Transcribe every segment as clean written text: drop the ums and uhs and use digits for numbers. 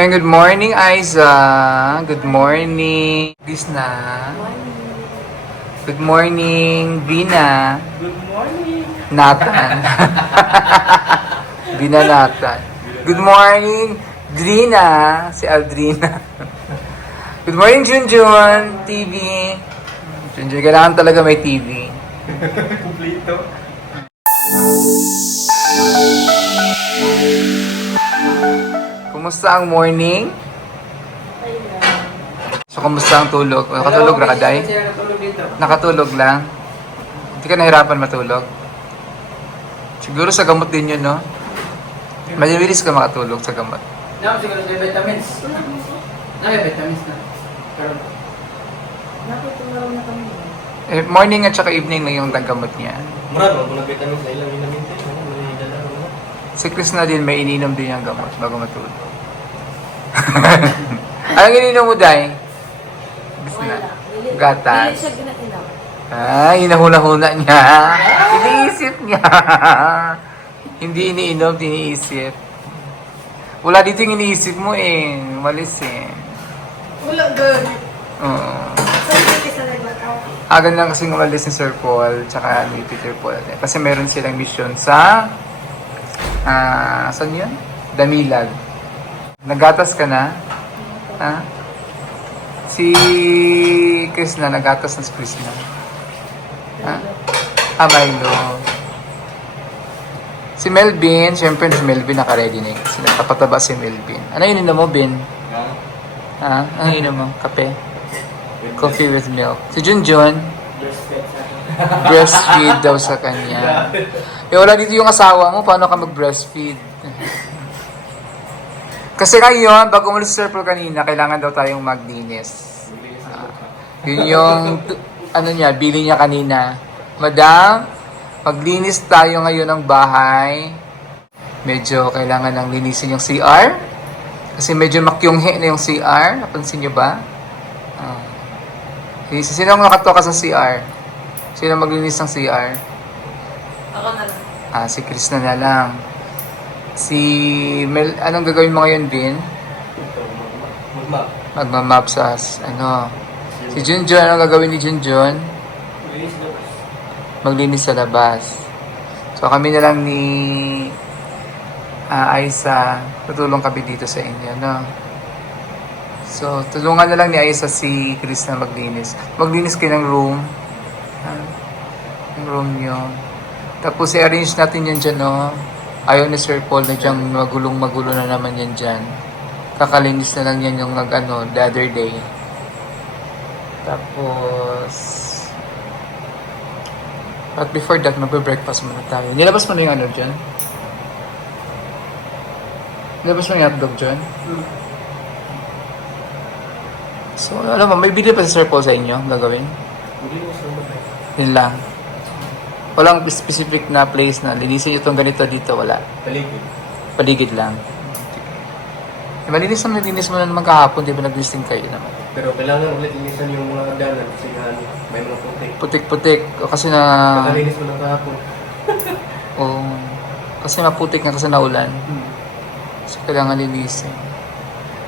And good morning, Aiza. Good morning, Krishna. Good morning, Vina. Good morning. Nathan. Vina Nathan. Good morning, Drina. Si Aldrina. Good morning, Junjun. TV. Junjun, kailangan talaga may TV. Kumplito. Kumusta ang morning? So, kumusta ang tulog? Nakatulog na ka, Day? Nakatulog lang? Hindi ka nahirapan matulog? Siguro sa gamot din yun, no? Mabilis ka makatulog sa gamot. Siguro sa vitamins. Vitamins na. Pero, Napatulog na kami. Morning at saka evening na yung gamot niya. murado, kung vitamins na ilang minamin tayo. Si Chris na din, may ininom din yung gamot bago matulog. Anong ininom mo, Day? Gusto na. Gatas. Hindi siya ginatilaw. Hinahuna-huna niya. Iniisip niya. Hindi iniinom, iniisip. Wala dito yung iniisip mo eh. Malis eh. Wala good. Oo. So, hindi sa naglakaw. Agad lang kasing umalis ni Sir Paul tsaka ni Peter Paul. Kasi meron silang mission sa saan yun? Damilag. Nagatas ka na? Ha? Si Chris na, nagatas na si Chris na. Ha? Milo. Si Melvin, syempre si Melvin naka-ready na yun. Kasi nakapataba si Melvin. Ano yun mo, Ben? Ha? Ano yun mo? Kape? Coffee with milk. Si Junjun, breastfeed daw sa kanya. Wala dito yung asawa mo, paano ka mag-breastfeed? Kasi ngayon, bago umalis si Sir Paul kanina, kailangan daw tayong maglinis. Yun yung, bili niya kanina. Madam, maglinis tayo ngayon ng bahay. Medyo kailangan nang linisin yung CR. Kasi medyo makyunghe na yung CR. Napansin niyo ba? Sino ang nakatoka sa CR? Sino maglinis ng CR? Ako na lang. Si Chris na lang. Si Mel, anong gagawin mo ngayon, Vin? Magmamap sa, Si Junjun, anong gagawin ni Junjun? Maglinis sa labas. So, kami na lang ni Aisa, tutulong kami dito sa inyo, no? So, tulungan na lang ni Aisa si Chris na maglinis. Maglinis kayo ng room. Yung room nyo. Tapos, i-arrange natin yan dyan, no? Ayaw ni Sir Paul na dyan magulo na naman yan dyan. Kakalinis na lang yan yung the other day. Tapos, but before that, magbe-breakfast muna tayo. Nilabas mo na yung dyan? Nilabas mo yung hotdog dyan? So, alam mo, may video pa si Sir Paul sa inyo gagawin? Yun lang. Walang specific na place na linisin nyo itong ganito dito, wala. Paligid. Paligid lang. Malinis mo na naman kahapon, di ba nag-listing kayo naman? Pero kailangan ulit linisan yung mga dalan kasi may mga putik. Putik-putik, kasi na... Pagkalinis mo lang kahapon. Kasi maputik na kasi naulan. So, kailangan linisin.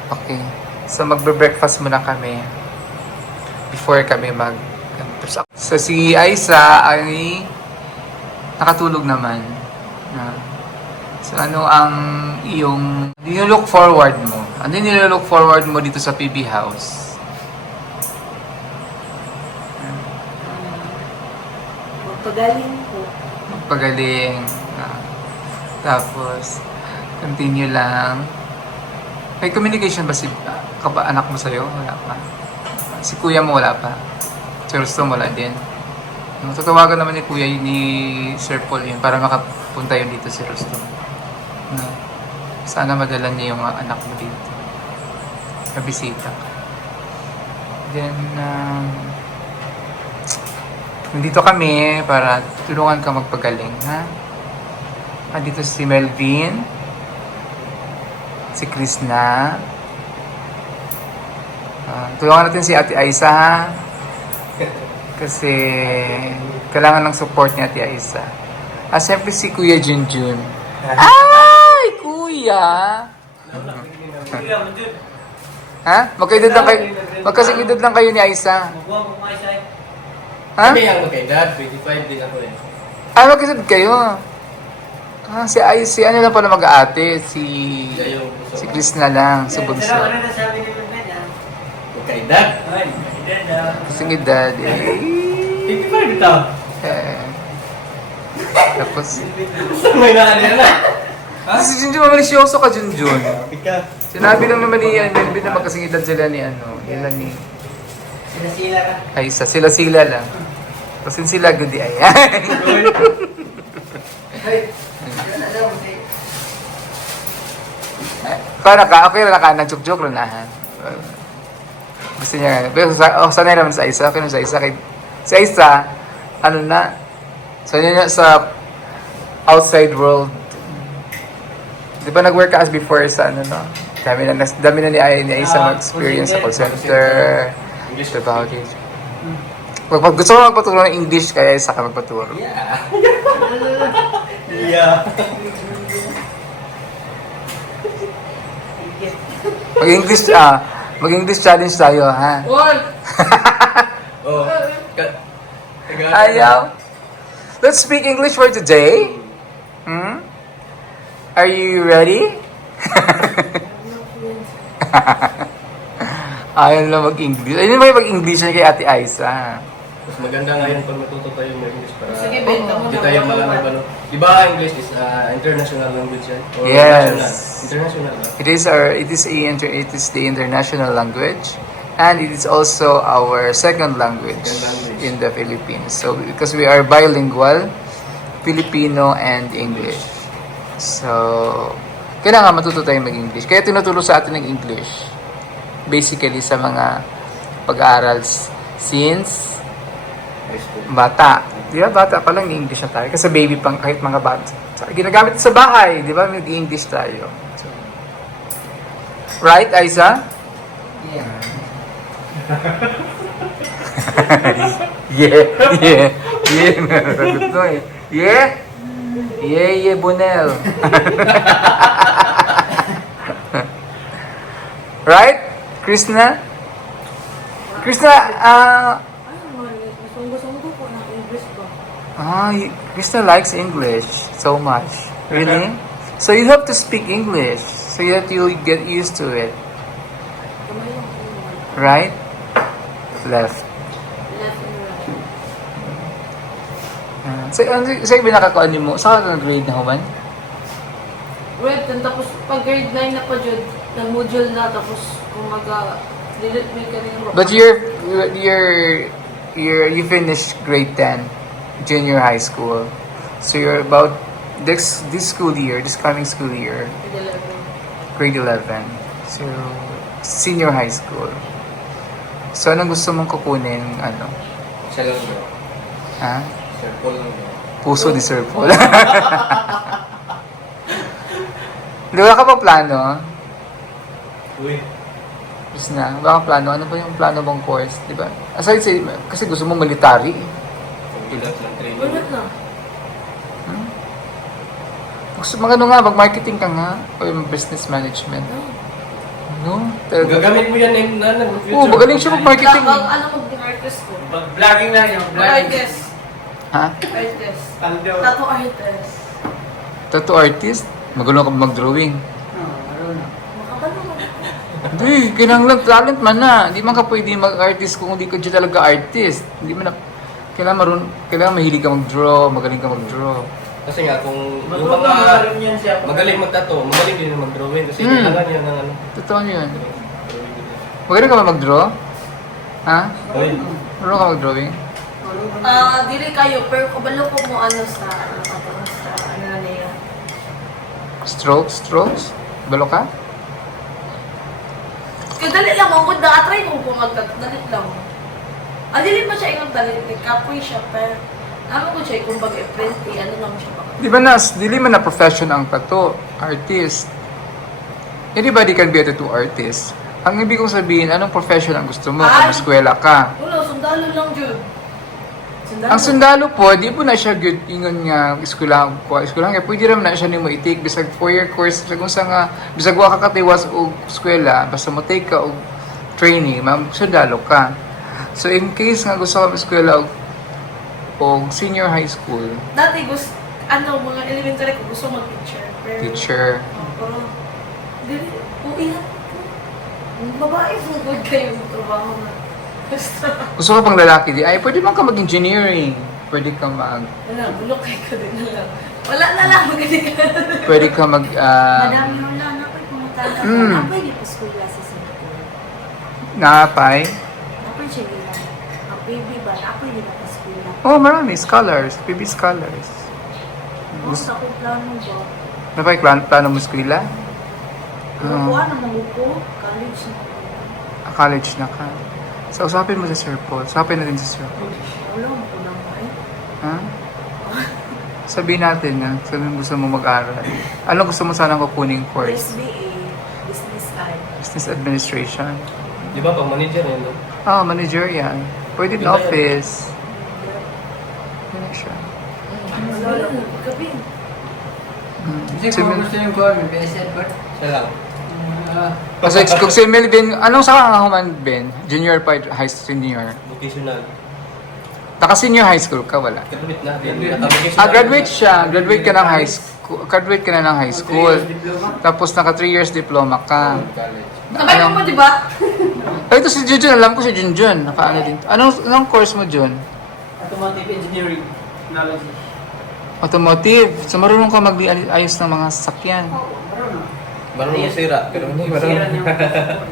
Okay. So, magbe-breakfast muna kami before kami So, si Aisa ay nakatulog naman. So, ano ang iyong nilook forward mo? Ano yung nilook forward mo dito sa PB House? Magpagaling po. Magpagaling. Tapos, continue lang. May communication ba si anak mo sa'yo? Wala pa. Si kuya mo wala pa. Si Rustom wala din. Tatawagan naman ni kuya ni Sir Paul yun para makapunta yun dito si Rustom. No. Sana madala niya yung anak mo dito. Kabisita ka. Then, nandito kami para tulungan ka magpagaling, ha? Dito si Melvin, si Chris na. Tulungan natin si Ate Aisa, ha? Kasi kailangan ng support ni Ate Aisa. Siyempre si Kuya Junjun. Ay, Kuya! Ha? Magkaedad lang kayo. Magkasing edad lang kayo ni Aisa. Ha? Kami ang magkaedad, 25 din ako eh. Ah, magkaedad kayo. Ah, si ano lang pala mag-aate. Si Chris na lang. Si Bunso. Magkaedad? Kasing edad eh. 25 ito. Eh. Tapos, May naalala na. si Junjun, malisyoso ka, Junjun. Pika. Sinabi lang naman ni Melvin na magkasing edad sila ni nila ni Sila ka. Aisa. Sila lang. Kasi sila gudi ay. Para ka, okay na ka, nag-joke lang na ha. Gusto niya, pero sanay naman sa Aisa, okay na sa Aisa. Sa Aisa, ano na, sanay na sa outside world. Di ba nag-work ka as before sa ano no? Dami na ni Aisa mag-experience sa call center. Trabaho dito. Pag gusto mo magpaturo ng English, kaya Aisa ka magpaturo. Yeah. Yeah. Mag-English challenge tayo, ha? Oh. Ayaw. Let's speak English for today. Hmm? Are you ready? Ayaw lang mag-English. Ayun ba yung mag-English na kay Ate Aisa? Mas maganda nga yun pag matuto tayo mag-English para Sige, benta mo hindi na tayo ako. malamang ano. Di ba English is international language yan? Or Yes. national? International ba? It is the international language, and it is also our second language in the Philippines. So because we are bilingual, Filipino and English. So kailangan matuto tayo mag-English. Kaya tinuturo sa atin ng English. Basically sa mga pag-aaral since High school. bata. Di ba? Bata pa lang English na tayo. Kasi baby pang kahit mga bata. Ginagamit sa bahay. Di ba? Mag-English tayo. So, right, Aisa? Yeah. Yeah. Sagot mo eh. Yeah? Yeah, Bunel. Right? Krishna? Krishna, Gusto mo po ng English ba? Krishna likes English so much. Really? So you have to speak English so that you get used to it. Kamay lang po. Right? Left. Left and right. Sa binakakuan niyo mo, saan ka nag-grade na human? Grade 10, tapos pag grade 9 na pa dyan, nag-module na, tapos kumaga, delete mo ka rin yung But you finished grade 10, junior high school. So you're about this coming school year, grade 11. So senior high school. So anong gusto mong kukunin, ano? Siya lang bro. Ha? Sir Paul lang bro. Puso ni Sir Paul. Di wala ka pa plano? Uy. Tapos na, baka plano. Ano ba yung plano mong course? Di ba? Aside sa, kasi gusto mo military. Ilat ng training. Wala na. Gusto mo ano nga, mag-marketing ka nga. O yung business management. No? Gagamit mo yan in future. Oo, magaling siya mag-marketing. Ano mag-artist ko? Vlogging na yun. Artist. Ha? Artist. Taldo. Tattoo artist. Tattoo artist? Magaling ka mag-drawing. Makapalo mo. Hindi, kinanglang talent man na. Hindi man ka pwede mag-artist kung hindi ka dyan talaga artist. Hindi man na, kailangan mahilig ka mag-draw, magaling ka mag-draw. Kasi nga kung yung mga magaling mag-tattoo, magaling din mag-drawing. Kasi kailangan yan ng ano. Totoo yun. Magaling ka ba mag-draw? Ha? Uy. Magaling ka mag-drawing? Dili kayo, pero kabalo ko mo ano sa ano niya. Strokes? Balo ka? Kaya dali lang ako, na-try ko kung magdadalit lang. Dili pa siya yung dalit, kapoy siya, pero naman ko siya kung bag-print, ano lang siya baka. Di ba dili man na profession ang tattoo, artist. Anybody can be a tattoo artist. Ang ibig kong sabihin, anong profession ang gusto mo kung eskwela ka? Wala, sundalo lang, Jude. Ang sundalo po, di po na siya good ingon nga eskwelahan ko. Eskwelahan kaya pwede naman na siya nimo i-take bisag 4-year course sa kung sa nga bisag wa ka katiwas og eskwela basta mo take ka og training, ma'am sundalo ka. So in case nga gusto ka mag eskwela og senior high school, Dati gusto, mga elementary ko gusto mag-teacher. Pero, teacher, Pero, dili, ilan ko. Babae, good kayo sa trabaho na. Basta, gusto ka pang lalaki di ay pwede man ka mag-engineering, pwede ka mag wala, bulok kayo ka din na lang. Wala na lang, magaling ka. pwede ka mag Madami wala na ko'y pumunta na. Mm. Napay di pa school classes sa Singapore. napay. Napay siya nila. Ang baby ba? Napay di pa school na. Oh, marami scholars, PB scholars. Ano sa kong plano ba? Napay plano mo eskwela? Nakuha na malupo. College na ako. College na ka. So, usapin mo si Sir Paul. Usapin natin si Sir Paul. Wala mo ko lang ay. Ha? Sabihin natin na sabihin gusto mo mag-aral. Ano gusto mo sanang kukuning course? SBA. Business side. Business Administration. Di ba pang manager yun, no? Oh, managerial. Pwede in Iba yan. office. Yan siya. Wala na, gabi. Kasi kung gusto yung call, may PSL ba? Siya lang. Kasi kung si Melvin, anong sa kakahuman, Ben? Junior pa, high senior. Vocational. Naka-senior high school ka, wala. Graduate na. Naka-vocational. Graduate siya. Graduate ka ng high school. Graduate ka na ng high school. Tapos naka 3 years diploma ka. Sabay mo, di ba? Ay, ito si Junjun. Alam ko si Junjun. Naka-ano din. Anong course mo, Jun? Automotive engineering knowledge. Automotive. So, marunong ka mag-ayos ng mga sasakyan. Marunong masira. Pero hindi Sira marunong. niyo.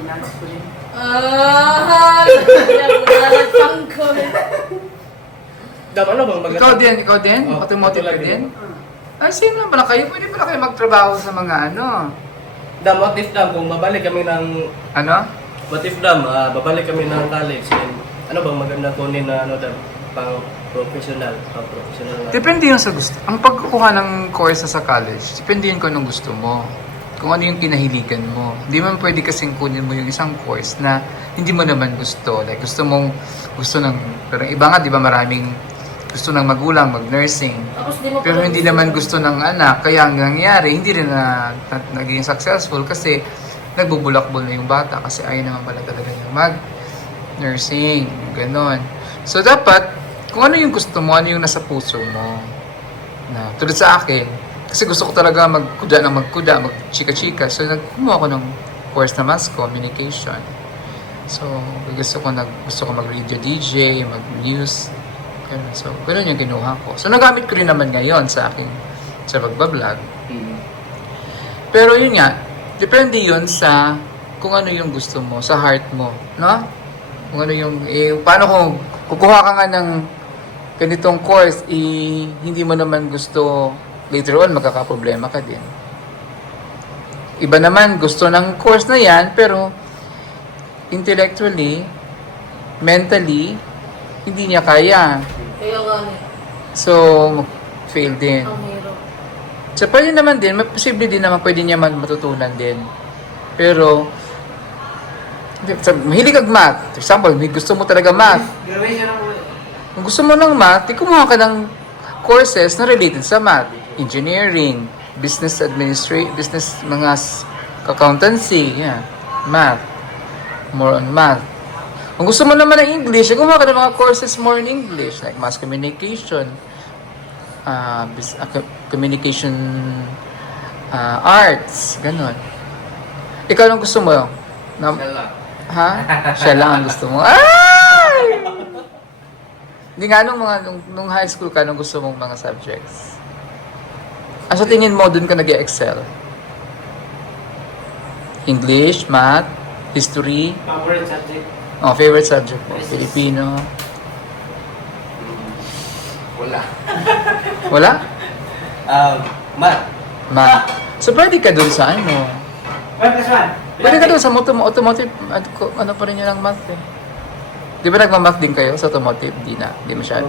Inanos ko din. Nalagpang ko. Dam, ano bang maganda? Ikaw din? Oh, Automotive ka ito lang din? Ay, same lang pala kayo. Pwede pala kayo magtrabaho sa mga ano. Dam, what if dam, kung babalik kami ng... Ano? What if dam, babalik kami ng college, then, ano bang maganda kunin na ano dam, pang professional na. Depende yun sa gusto. Ang pagkukuha ng course sa college, depende yun kung anong gusto mo. Kung ano yung kinahiligan mo. Hindi man pwede kasing kunin mo yung isang course na hindi mo naman gusto. Like, gusto ng, pero iba nga, di ba maraming gusto ng magulang, mag-nursing. Tapos di mo Pero hindi naman gusto ng anak. Kaya ang nangyari, hindi rin na naging successful kasi nagbubulakbol na yung bata kasi ayaw naman pala talaga niya mag-nursing. Ganon. So, dapat, kung ano yung gusto mo, ano yung nasa puso mo. Na, tulad sa akin, kasi gusto ko talaga magkuda, magchika-chika. So, kumuha ko ng course na mass communication. So, gusto ko mag-radio DJ, mag-news. Ganun. So, ganun yung kinuha ko. So, nagamit ko rin naman ngayon sa pagbablog. Pero yun nga, depende yun sa kung ano yung gusto mo, sa heart mo. No? Kung ano yung, paano kung kukuha ka nga ng ganitong course, hindi mo naman gusto, later on, magkakaproblema ka din. Iba naman, gusto ng course na yan, pero intellectually, mentally, hindi niya kaya. Kaya nga niya. So, fail din. Ang hirap. So, pwede naman din, posible din naman, pwede niya matutunan din. Pero, mahilig kag math. For example, may gusto mo talaga math. Graduation ako. Kung gusto mo ng math, di kumuha ka ng courses na related sa math. Engineering, business mga accountancy, yeah. Math. More on math. Kung gusto mo naman ng English, kumuha ka ng mga courses more in English, like mass communication, communication arts, ganun. Ikaw lang gusto mo? Siya lang. Ha? Siya lang ang gusto mo. Ay! Hindi nga nung high school ka, nung gusto mong mga subjects. Sa tingin mo, dun ka nag-excel? English, math, history, Favorite subject. favorite subject mo? Filipino? Wala. Wala? Math. Math. So, pwede ka dun sa ano? 1+1. Pwede ka dun sa automotive. Ano pa rin yun ang math eh. Di ba nagmamath din kayo sa automotive? Di na. Di masyado.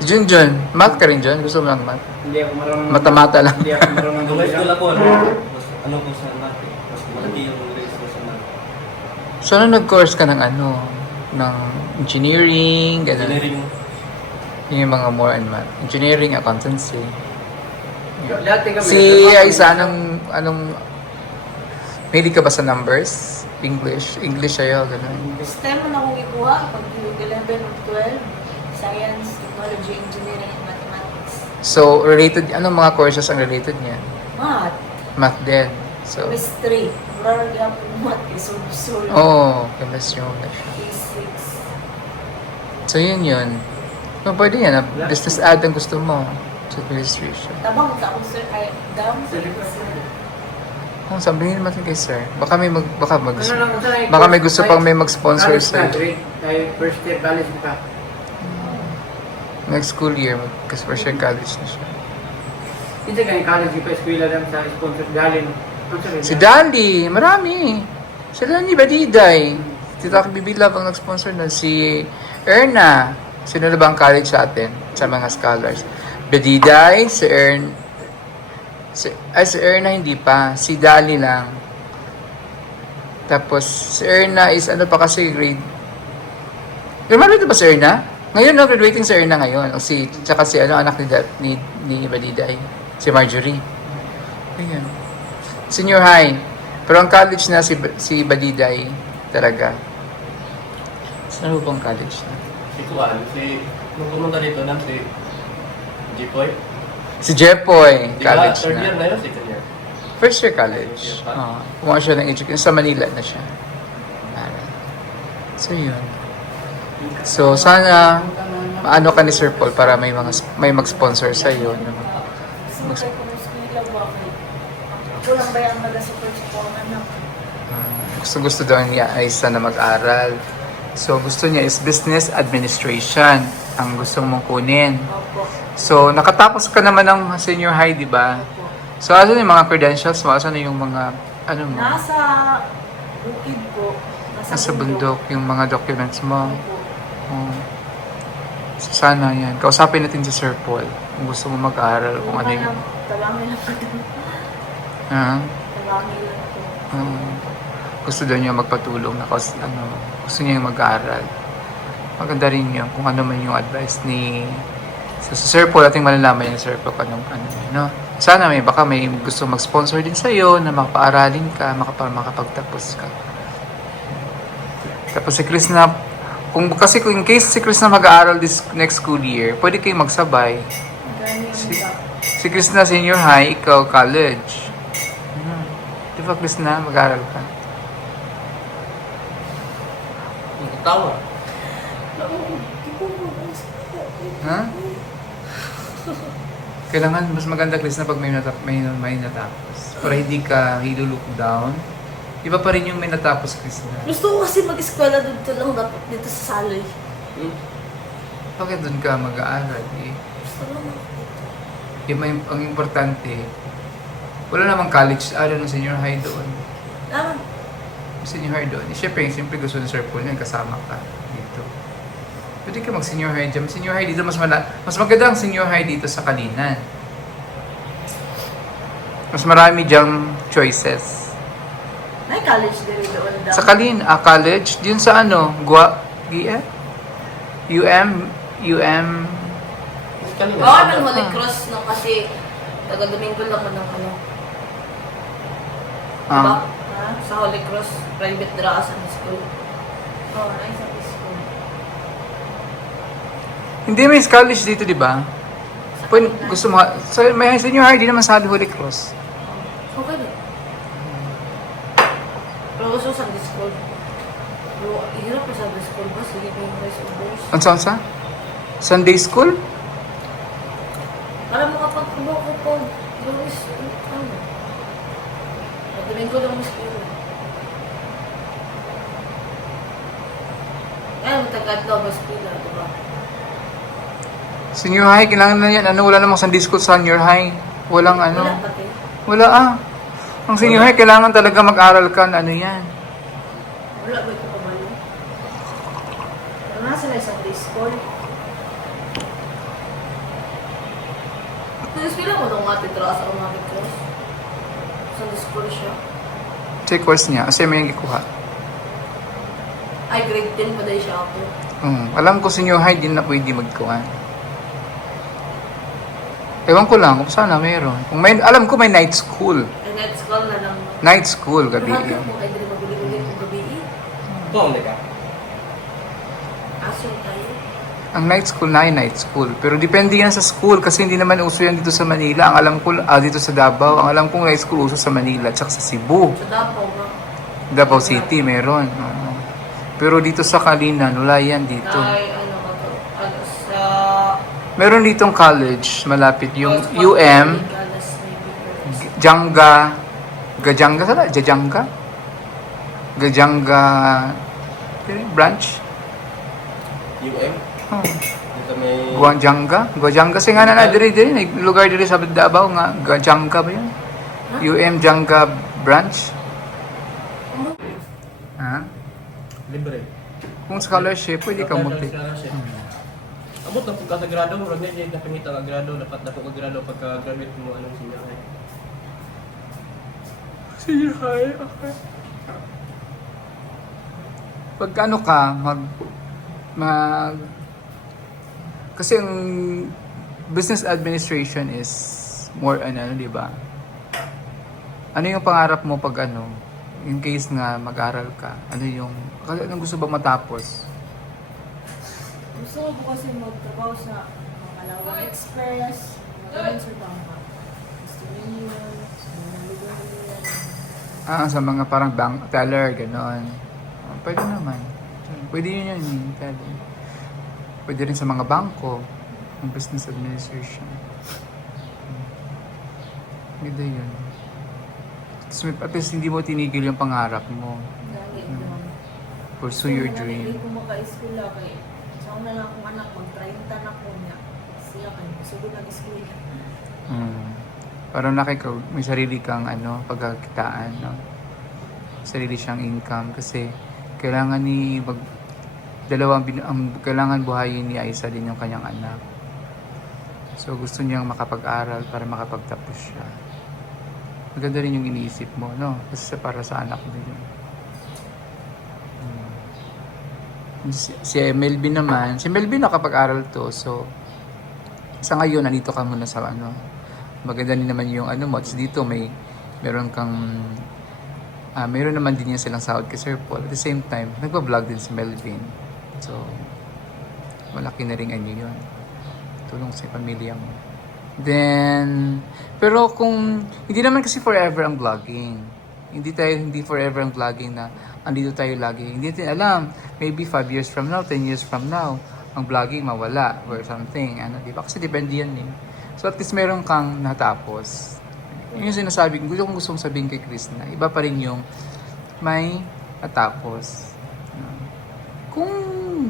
Junjun, math ka rin Jun? Gusto mo lang math? Hindi ako marunong. Mata-mata lang. Hindi ako marunong. Kung may school ako, ano ko sa math eh. Mas malaki yung grades ko sa math. So, nung nag-course ka ng ng engineering, gano'n? Engineering. Yun yung mga more and math. Engineering, accountancy. Lahat kami. Si Aiza, anong mahilig ka ba sa numbers? English sa'yo, gano'n. STEM na akong ikuha pag 11 o 12. Science, Technology, Engineering, and Mathematics. So, related, anong mga courses ang related niya? Math, Math din. So, Chemistry, Rural Gap, Math, Isul-Sul, chemistry mo na siya. Physics. So, yun. No, pwede yan. Business ad ang gusto mo sa administration. Tabang ka akong sir, ay, down, sir. Kung sabihin naman kay sir, baka may Ano baka may gusto pang may mag-sponsor sa First year college pa. next school year, kasi first year college na siya. Hindi kayo college pa eskwela lang sa sponsor galing. Si Dali, marami. Si Dali Badiday. Tita Bibilab ang nag-sponsor na. Si Erna. Sino na ba ang college sa atin? Sa mga scholars. Badiday, si Erna hindi pa. Si Dali lang. Tapos, si Erna is ano pa kasi grade. Graduate ba si Erna? Ngayon, no, graduating si Erna ngayon. O tsaka si anak ni Badiday. Si Marjorie. Ayan. Senior high. Pero ang college na si Badiday talaga. Saan bang college na? Nung pumunta dito na si Jipoy. Si Jepoy, Di ba, college third year na. na yun, second year. First year college. Kumuha siya ng education. Sa Manila na siya. So, yun. So, sana maano ka ni Sir Paul para may mag-sponsor sa iyo. Gusto ko ng eskwela ba ako? Ako lang ba yung nag-support sa mga anak? Gusto daw niya ay sana mag-aral. So, gusto niya is business administration ang gusto mong kunin. Opo. So, nakatapos ka naman ng senior high, di ba? Opo. So, asan yung mga credentials mo? Asan yung mga, ano mo? Nasa bukid po. Nasa bundok, yung mga documents mo. Opo. Oh. So, sana yan. Kausapin natin si Sir Paul kung gusto mo mag-aral, kung ano yung... Talangin lang po. Ha? Talangin lang po. Gusto daw niya magpatulong na gusto niya yung mag-aaral. Maganda rin yun kung ano man yung advice ni Sir Paul, ating malalaman yung Sir Paul kung no? Sana baka may gusto mag-sponsor din sa'yo na makapaaralin ka, makapagtapos ka. Tapos si Chris na, kung in case si Chris na mag-aaral this next school year, pwede kayong magsabay. Si Chris na senior high, ikaw college. Di ba Chris na mag-aaral ka? Tawa. Ha? Kailangan mas maganda Chris na pag may natapos. Para hindi ka look down. Iba pa rin yung may natapos Chris na. Gusto ko kasi mag-eskwela dito lang dapat dito sa Saloy. Bakit doon ka mag-aaral? Gusto ko lang. Ang importante, wala namang college, ng senior high doon. Naman. Senior high doon. Siyempre gusto ng Sir Paul yan, kasama ka dito. Pwede ka mag-senior high dyan. Senior high dito, mas maganda ang senior high dito sa Kalinan. Mas marami dyang choices. May college din doon daw. Sa college, yun sa UM, Kanina. Oo, ng Holy Cross no, kasi taga-Domingo lang mo ng ano. Diba? Sa Holy Cross, private Draasan School. Oo, nice at school. hindi may college dito, di ba? Pwede, gusto mo, may senior high, di naman sa Holy Cross. Okay din. Pero gusto ko Sunday School. Pero hirap pa Sunday School ba? Sige ko yung rice overs. Ano sa? Sunday school? Para makapag-promote ko po. Luis, ano? At Domingo lang mas kilo. Kaya matagad-law mas pila, diba? Senior high, kailangan na yan. Wala namang Sunday school sa senior high. Walang Wala pati. Wala Ang senior high, kailangan talaga mag-aral ka na yan. Wala ba ito pabalo? Pero nasa na Sunday school. Sunday School lang mo itong mga titra sa mga cross. Sunday School siya. Check course niya, kasi may gikuha. Ay, grade 10 pa dahil siya ako. Alam ko senior high, din na pwede magkuhan. Ewan ko lang, kung sana meron. Kung may, alam ko may night school. Ay, night school na lang. Night school, gabi. Mahal mo kay dili mabili-bili kung gabi. Kung ka. Aso tayo. Ang night school na yung night school. Pero depende yan sa school kasi hindi naman uso yan dito sa Manila. Ang alam ko, dito sa Davao. Ang alam ko night school uso sa Manila at sa Cebu. Sa Davao ba? Davao City, meron. Oo. Pero dito sa Kalinan, wala yan dito. Ay, ano ba to? Ano sa... Meron ditong college, malapit yung Sa UM, Galas, maybe. Janga, Gajanga, sana? Jajanga? Gajanga, branch? UM. Oh. Dito may... Guajanga? Guajanga, kasi nga na diri lugar diri sa Davao nga, Gajanga ba yun? UM Janga branch? Ha? Libre. Kung scholarship, pwede ka muti. Amot na pagka sa grado, murag na dyan napangita ka grado, dapat na ka grado pagka-graduate mo anong senior high. Senior high, okay. Pag ano ka, kasi ang business administration is more ano, di ba? Ano yung pangarap mo pag ano, in case nga mag-aral ka? Anong gusto ba matapos? Gusto ko po kasi magtrabaho sa Malawang Express, magaling sa bangka. Gusto niyo, sa mga lugar nila. Sa mga parang bank teller, gano'n. Pwede naman. Pwede yun yung teller. Pwede rin sa mga bangko, ng business administration. Ganda yun. At least hindi mo tinigil yung pangarap mo. Dami Hmm. doon. Pursue your Hindi dream. ko maka-school lang kay. Sa una lang akong anak, mag-30 na ko niya. Siya kayo, gusto ko nag-school. Parang may sarili kang pagkakitaan, no? Sarili siyang income kasi kailangan kailangan buhayin ni Aiza din yung kanyang anak. So gusto niyang makapag-aral para makapagtapos siya. Maganda rin yung iniisip mo, no? Kasi para sa anak mo yun. Si Melvin naman, si Melvin nakapag-aral to, so sa ngayon, nandito ka muna sa maganda din naman yung mo, at dito meron naman din yan silang sahod kay Sir Paul. At the same time, nagpa-vlog din si Melvin. So, malaki na rin yun. Tulong sa pamilya mo. Then, pero kung, hindi naman kasi forever ang vlogging. Hindi forever ang vlogging na andito tayo lagi. Hindi natin alam, maybe 5 years from now, 10 years from now, ang vlogging mawala or something. Di ba? Kasi depende yan eh. So at least meron kang natapos. Yun yung sinasabi ko, gustong sabihin kay Chris na iba pa rin yung may natapos. Kung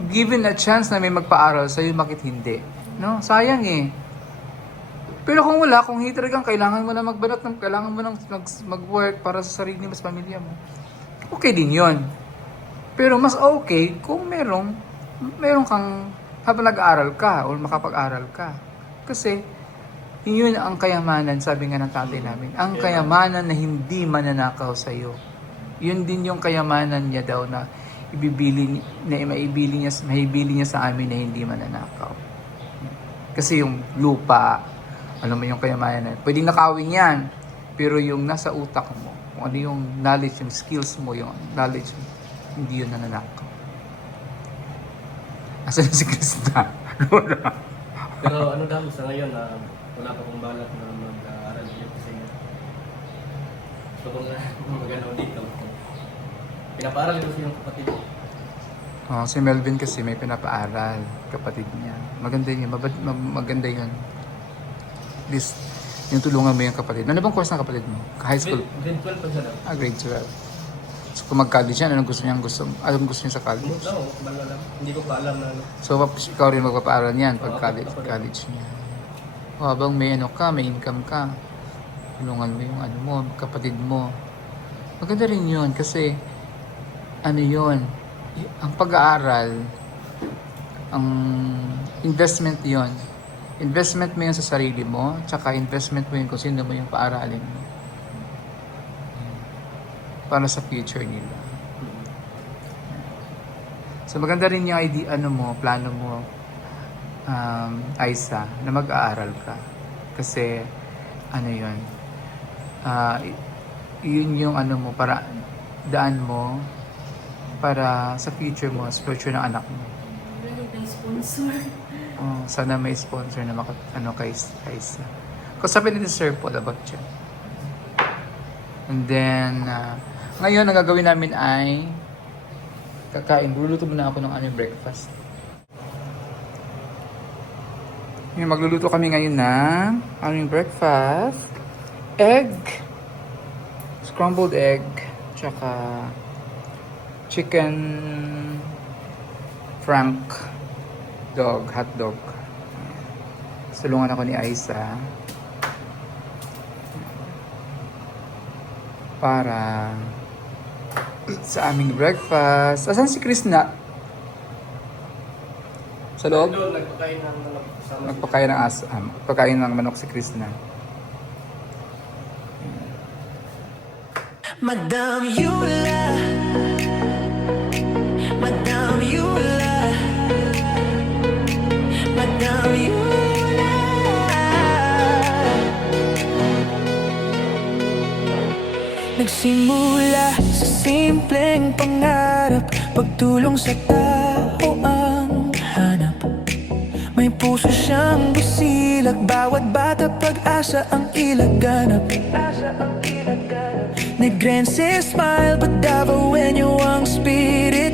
given a chance na may magpaaral sa'yo, bakit hindi? No? Sayang eh. Pero kung wala, kung talagang kailangan mo na magbanat, kailangan mo nang mag-work para sa sarili mo, sa pamilya mo, okay din yon. Pero mas okay kung meron kang habang nag-aaral ka o makapag-aral ka. Kasi yun ang kayamanan, sabi nga ng tatay namin, ang kayamanan na hindi mananakaw sa'yo. Yun din yung kayamanan niya daw na maibili niya sa amin na hindi mananakaw. Kasi yung lupa, alam mo yung kayamanan na, pwedeng nakawin yan, pero yung nasa utak mo, kung ano yung knowledge, yung skills mo, yung knowledge, hindi yun nananakaw. Asan na si Krista? Pero ano daw sa ngayon na wala pa kong balak na mag-aaral dito kasi gusto ko na mag-ano dito. Pinapaaral ko yung kapatid ko. Si Melvin kasi may pinapaaral, kapatid niya. Maganda yun, maganda yun. At least, yung tulungan mo yung kapatid. Ano bang course ng kapatid mo? High school? Grade 12 pa siya daw. Grade 12. So kung mag-college yan, anong gusto niya sa college? No, bala lang. Hindi ko pa alam na ano. So ikaw rin magpapaaral niyan pag college niya. O habang may may income ka, tulungan mo yung kapatid mo. Maganda rin yun kasi yun, ang pag-aaral, ang investment yun. Investment mo yun sa sarili mo, tsaka investment mo yun kung sino mo yung paaralin mo. Para sa future nila. So maganda rin yung idea, plano mo, Aiza, na mag-aaral ka. Kasi, ano yun, yun yung ano mo, para daan mo para sa future mo, sa future ng anak mo. Really may sponsor. Oh, sana may sponsor na kay Isa. Kausapin natin si Sir Paul about dyan. And then, ngayon, ang gagawin namin ay kakain. Luluto muna ako ng aming breakfast. Ngayon, magluluto kami ngayon ng aming breakfast. Egg. Scrambled egg. Tsaka chicken frank dog, hot dog. Sulungan ako ni Aisa para sa aming breakfast. Asan si Chris na? Sa loob? Doon, nagpakain ng manok. Nagpakain ng manok si Chris na. Madame Yula, Madame Yula, Madame Yula. Nagsimula sa simpleng pangarap, pagtulong sa tao ang hanap. May puso siyang busilak, bawat bata pag-asa ang ilaganap. Negrense smile, but Davao wenyo ang spirit.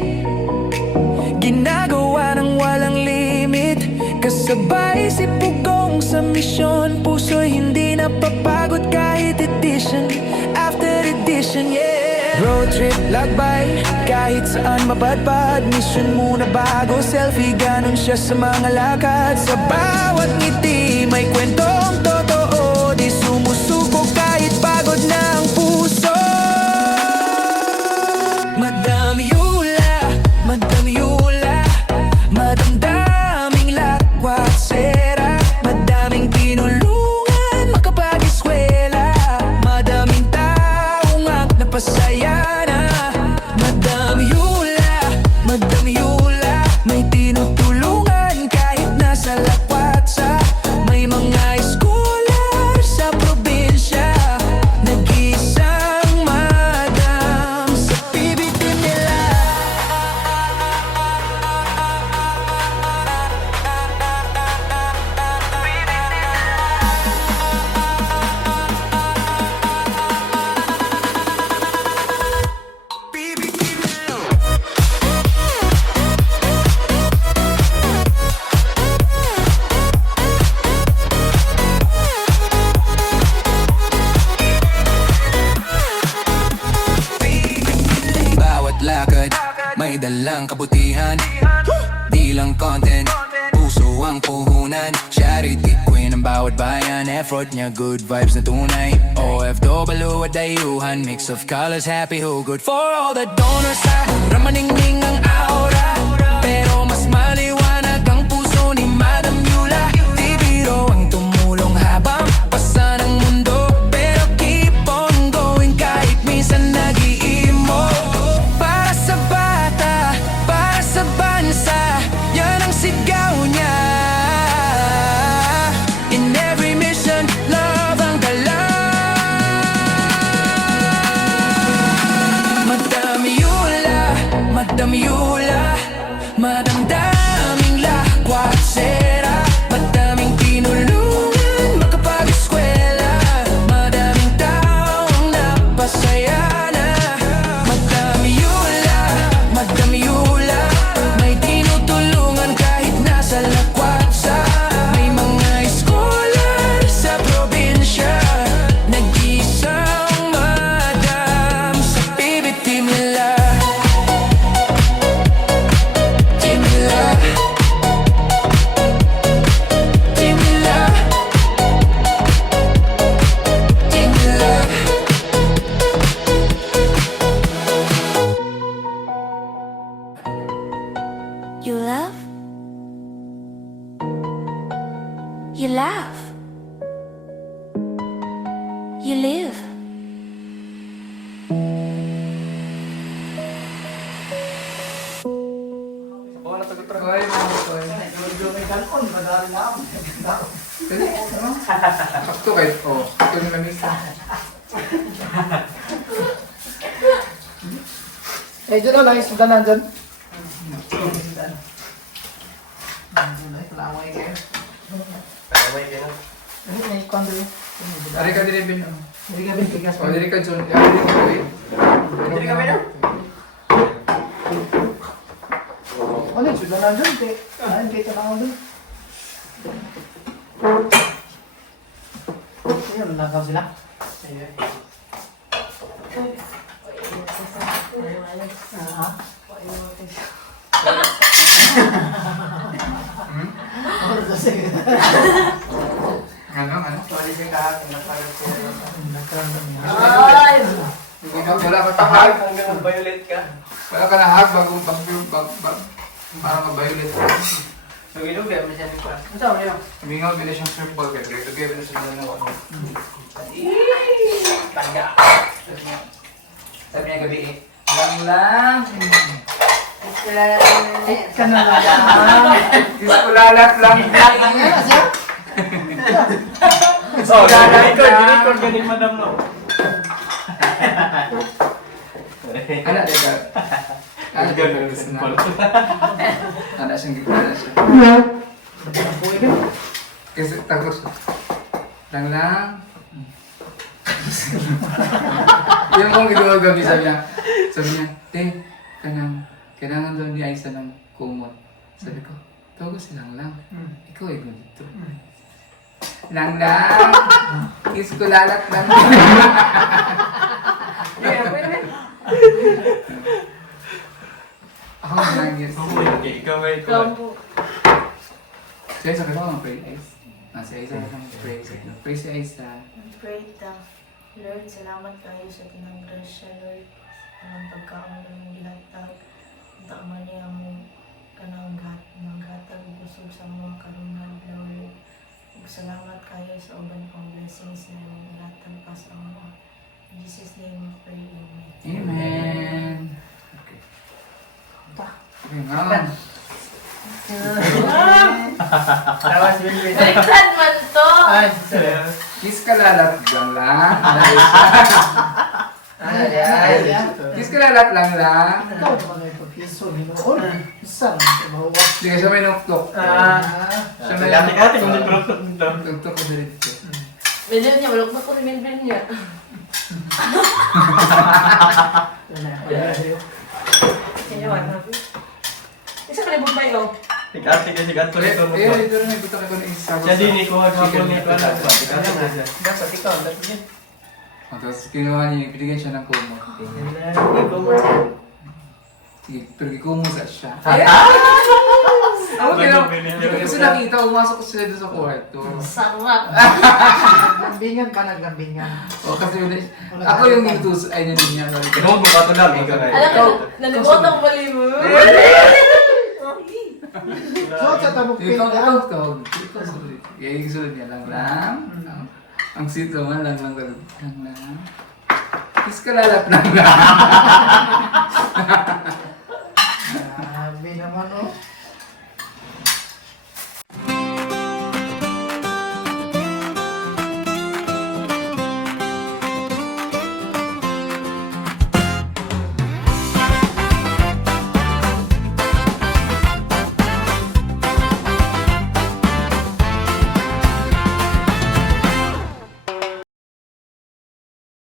Ginagawa ng walang limit, kasabay si Pugong sa misyon. Puso'y hindi napapagod kahit edition after edition, yeah. Road trip, lakbay, kahit saan mapadpad. Mission muna bago selfie, ganon siya sa mga lakad. Sa bawat ngiti may kwentong totoo, di sumusuko kahit pagod na ang puso. Madame Yula, Madame Yula, madamdaming lakwat sera, madaming tinulungan makapag-eskwela, madaming taong ang napasaya na. Madame Yula, Madame Yula, may tinutulungan kahit nasa lakwatsa. May mga scholar sa probinsya, nag-iisang madam sa PBT nila. PBT nila. Bawat lakad, may dalang kabutihan. Di lang content, puso ang puhunan. Charity queen ang bawat bayan, effort niya good vibes na tunay. OFW at dayuhan, mix of colors, happy who good for all the donors. Ramaningning ang aura, pero mas maliwanag ang puso ni Madam Yula. Di biro ang tumulong habang pasa ng mundo, pero keep on going kahit minsan nag-iimo. Para sa bata, para sa bansa, yan ang sigaw niya. In every mission, love ang dala. Madame Yula, Madame Yula, madamdaming lakwat sera, madaming tinulungan makapag-eskwela, madaming taong napasaya na. Madame Yula, Madame Yula, may tinutulungan kahit nasa lakwatsa. May mga scholar sa probinsya, nag-isang madam sa PBT nila. Team nila, team nila, team nila. You love? You laugh? You live? Bawal na tagot-tagot. Hoy, mga boy. Medyo may galon, madami na ako. Dali, ano? Sakto kahit, oh. Ito na lamisa. Eh, dyan na lang, isudan na dyan. Palaway kayo. Palaway kayo. Ano may kondo yun? Ari ka din, Ben. Hindi ka bintigas O, dili ka, John. Dili ka, Ben. Dili ka, Ben. Ano, isudan na dyan. Ayun, kita lang ako dun. Ayun, nakaw sila. Ayun. Ano kasi? Ano? Sorry sa kahapon, napalag ko. Nagkaroon niya. Ay! Wala ka tahag. Hanggang mag-violet ka. Wala ka nahag para mag-violet. So, ilugay mo siya ni Kwan. Ano sabi niyo? Mingaw, bila siyang circle. Kaya ilagay mo na siya ng ano. Tangga. Sabi niya gabi eh. Lang. Ka na lang. Iskulalat lang. Ayan, siya. Oh, record ganing madam no. Anak dia ka. Anak dia ka. Simple. Anak siyang gitna siya. Kasi tapos. Lang. Yung kong ito gabi sabi niya. Te, kailangan doon ni Aisa ng kumot. Sabi ko, tawa ko si Lang. Ikaw ay ganito. Lang. Kiss ko lalat lang. Ako lang yes. Okay, ikaw ay Kwan. Siya sabi ko, pray Aisa. Si Aisa lang pray. Pray si Aisa. Pray ta. Lord, salamat kayo sa tinanggrasya, Lord. Anong pagkaon ng ginatag. Tama niya mo kanang maghatag busog sa mga karungan, Lord. Ug salamat kayo sa uban kong blessings na ginatag pa sa mga. In Jesus' name we pray, Amen. Amen. Okay. Okay, nga. Tawas, Wilwin. Baliktad man to! Ay, Kiss ka lalat lang. Kiss ka lalat lang. ikaw naman ay pag-iso, Ginoon. Isa lang, trabaho ka. Hindi ka siya may nuktok. Siya may Dati kung nagpulutok nito. nuktok ko dito. Medyo niya, walok na ko ni Melvin niya. Kaya wala. Isa ka libog ba yun? Tikati kasi gato nito mo. Ito rin, ito ka na isa. Siya din ikaw ang hapon ni Kwan. Tikati siya. Dapat ikaw, dapat yun. Tapos kinuha niya, binigyan siya ng kumo. Sige, pero kikumusa siya. Ako kasi nakita, umasok ko sila doon sa kwarto. Sarap. Lambingan pa, naglambingan. O kasi ako yung inutus, ay nanin niya. Kinuha mo ka ito lang. Ikaw ay. Alam ko, nalibot ang mali mo. So, sa tabok Ikaw, pindan. ikaw sulit. Kaya yung sulit niya lang. Ang sweet naman, lang. Kiss ka lalat lang. Grabe naman, oh.